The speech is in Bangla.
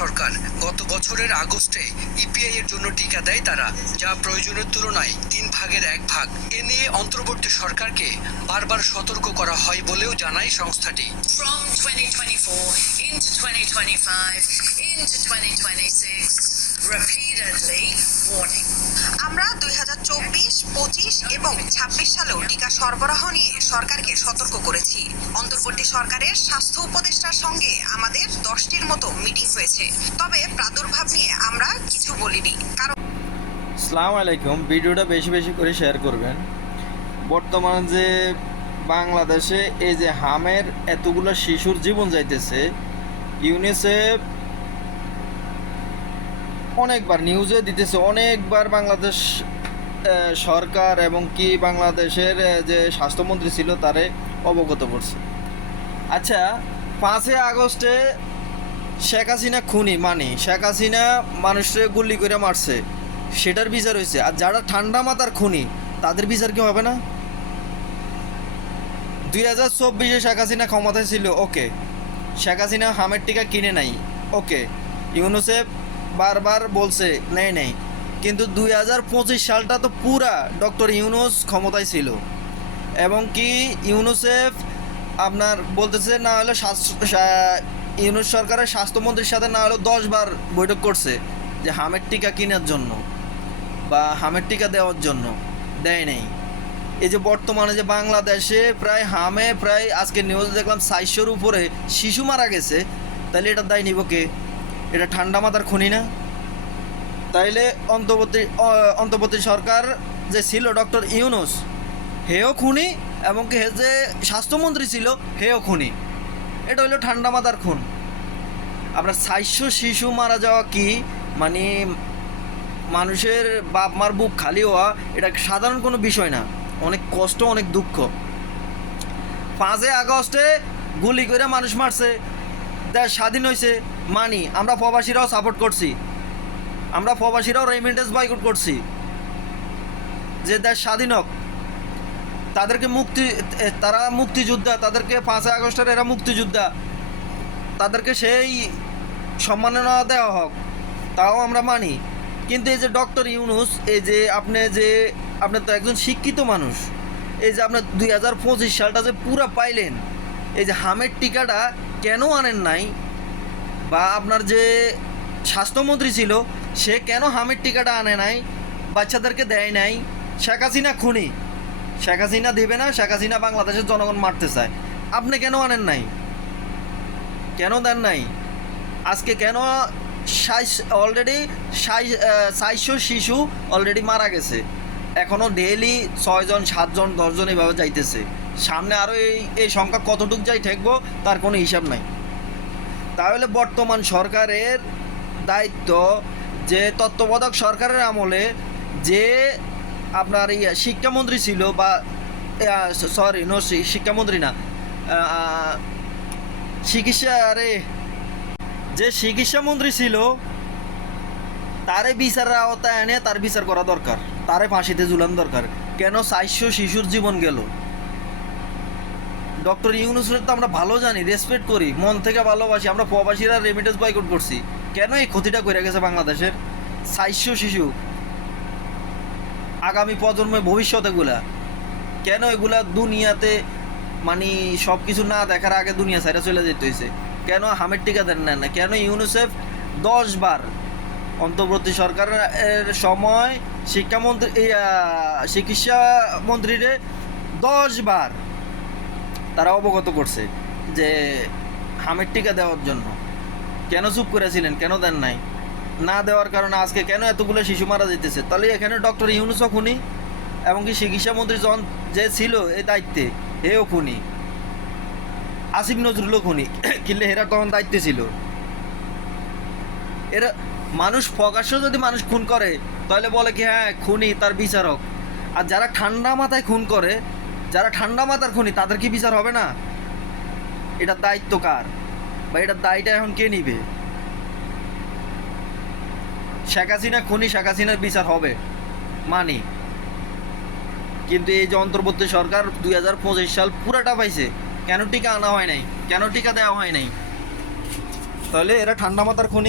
সরকার গত বছরের আগস্টে ইপিআই এর জন্য টিকা দেয় তারা, যা প্রয়োজনের তুলনায় 1/3 এ নিয়ে অন্তর্বর্তী সরকারকে বারবার সতর্ক করা হয় বলেও জানায় সংস্থাটি। From 2024 into 2025 into 2026, repeatedly warning. আমরা 2024, 25 এবং 26 সালেও টিকা সরবরাহ নিয়ে সরকারকে সতর্ক করেছি। অন্তর্বর্তী সরকারের স্বাস্থ্য উপদেষ্টার সঙ্গে আমাদের 10টির মতো মিটিং হয়েছে, তবে প্রাদুর্ভাব নিয়ে আমরা কিছু বলিনি। কারণ আসসালামু আলাইকুম, ভিডিওটা বেশি বেশি করে শেয়ার করবেন। বর্তমানে যে বাংলাদেশে এই যে হামের এতগুলো শিশুর জীবন যাইতেছে, ইউনিসেফ অনেকবার নিউজে দিতেছে, অনেকবার বাংলাদেশ সরকার এবং কি বাংলাদেশের যে স্বাস্থ্যমন্ত্রী ছিল তারে অবগত করছে। আচ্ছা, 5 আগস্টে শেখ হাসিনা খুনি, শেখ হাসিনা মানুষকে গুলি করে মারছে, সেটার বিচার হয়েছে। আর যারা ঠান্ডা মাথার খুনি তাদের বিচার কি হবে না? 2024-এ শেখ হাসিনা ক্ষমতায় ছিল, ওকে। শেখ হাসিনা হামের টিকা কিনে নাই, ওকে। ইউনিসেফ বারবার বলছে নেই, কিন্তু 2025 সালটা তো পুরা ডক্টর ইউনুস ক্ষমতায় ছিল, এবং কি ইউনিসেফ আপনার বলতেছে না হলে ইউনুস সরকারের স্বাস্থ্যমন্ত্রীর সাথে না হলেও 10 বার বৈঠক করছে যে হামের টিকা কেনার জন্য বা হামের টিকা দেওয়ার জন্য, দেয় নেই। এই যে বর্তমানে যে বাংলাদেশে প্রায় আজকে নিউজ দেখলাম 400-র উপরে শিশু মারা গেছে, তাহলে এটা দায় নিব কে? এটা ঠান্ডা মাথার খুনি না? তাইলে অন্তর্বর্তী সরকার যে ছিল ডক্টর ইউনুস, হেও খুনি, এবং কি হে যে স্বাস্থ্যমন্ত্রী ছিল হেও খুনি। এটা হলো ঠান্ডা মাথার খুন। আপনার 400 শিশু মারা যাওয়া কি মানে মানুষের বাপ মার বুক খালি হওয়া, এটা সাধারণ কোনো বিষয় না, অনেক কষ্ট, অনেক দুঃখ। 5 আগস্টে গুলি করে মানুষ মারছে, দেশ স্বাধীন হয়েছে, আমরা প্রবাসীরাও সাপোর্ট করছি, আমরা প্রবাসীরাও রেমিটেন্স বয়কট করছি যে দেশ স্বাধীন হোক। তাদেরকে তারা মুক্তিযোদ্ধা, তাদেরকে 5 আগস্টের এরা মুক্তিযোদ্ধা, তাদেরকে সেই সম্মাননা দেওয়া হোক, তাও আমরা মানি। কিন্তু এই যে ডক্টর ইউনুস, এই যে আপনি তো একজন শিক্ষিত মানুষ, এই যে আপনার 2025 সালটা যে পুরা পাইলেন, এই যে হামের টিকাটা কেন আনেন নাই, বা আপনার যে স্বাস্থ্যমন্ত্রী ছিল সে কেন হামের টিকাটা আনে নাই, বাচ্চাদেরকে দেয় নাই? শেখ হাসিনা খুনি, শেখ হাসিনা দেবে না, শেখ হাসিনা বাংলাদেশের জনগণ মারতে চায়, আপনি কেন আনেন নাই, কেন দেন নাই? আজকে কেন অলরেডি 400 শিশু অলরেডি মারা গেছে, এখনও ডেইলি 6 জন 7 জন 10 জন এভাবে যাইতেছে, সামনে আরও এই সংখ্যা কতটুকু যাই থাকবো তার কোনো হিসাব নাই। তাহলে বর্তমান সরকারের দায়িত্ব, যে তত্ত্বাবধায়ক সরকারের আমলে যে আপনার শিক্ষামন্ত্রী ছিল, বা শিক্ষামন্ত্রী না, যে চিকিৎসামন্ত্রী ছিল, তারে বিচারের আওতায় এনে তার বিচার করা দরকার, তারে ফাঁসিতে ঝুলানো দরকার। কেন 400 শিশুর জীবন গেল? ডক্টর ইউনুসের তো আমরা ভালো জানি, রেসপেক্ট করি, মন থেকে ভালোবাসি, আমরা প্রবাসীরা রেমিটেন্স বয়কট করছি, কেন এই ক্ষতিটা করে গেছে বাংলাদেশের 400 শিশু, আগামী প্রজন্মের ভবিষ্যৎ এগুলা, কেন এগুলা দুনিয়াতে সব কিছু না দেখার আগে দুনিয়া ছাইরা চলে যেতে হয়েছে? কেন হামের টিকা দেন না? কেন ইউনিসেফ 10 বার অন্তর্বর্তী সরকারের সময় চিকিৎসামন্ত্রীরে 10 বার তারা অবগত করছে যে হামের টিকা দেওয়ার জন্য? কেন চুপ করেছিলেন? কেন দেন নাই? না দেওয়ার কারণে আজকে কেন এতগুলো শিশু মারা যেতেছে? তাহলে এখানে ডক্টর ইউনুসও খুনি, এবং কি চিকিৎসামন্ত্রী যে ছিল এই দায়িত্বে এও খুনি, আসিফ নজরুলও খুনি, কিন্তু এরা তখন দায়িত্বে ছিল। এরা মানুষ প্রকাশ্য যদি মানুষ খুন করে তাহলে বলে কি হ্যাঁ খুনি, তার বিচার হোক। আর যারা ঠান্ডা মাথায় খুন করে, যারা ঠান্ডা মাথার খুনি, তাদের কি বিচার হবে না? এটার দায়িত্ব কার, বা এটার দায়টা এখন কে নিবে? শেখ হাসিনা খুনি, শেখ হাসিনার বিচার হবে কিন্তু এই যে অন্তর্বর্তী সরকার 2025 সাল পুরাটা পাইছে, কেন টিকা আনা হয় নাই, কেন টিকা দেওয়া হয় নাই? তাহলে এরা ঠান্ডা মাথার খুনি।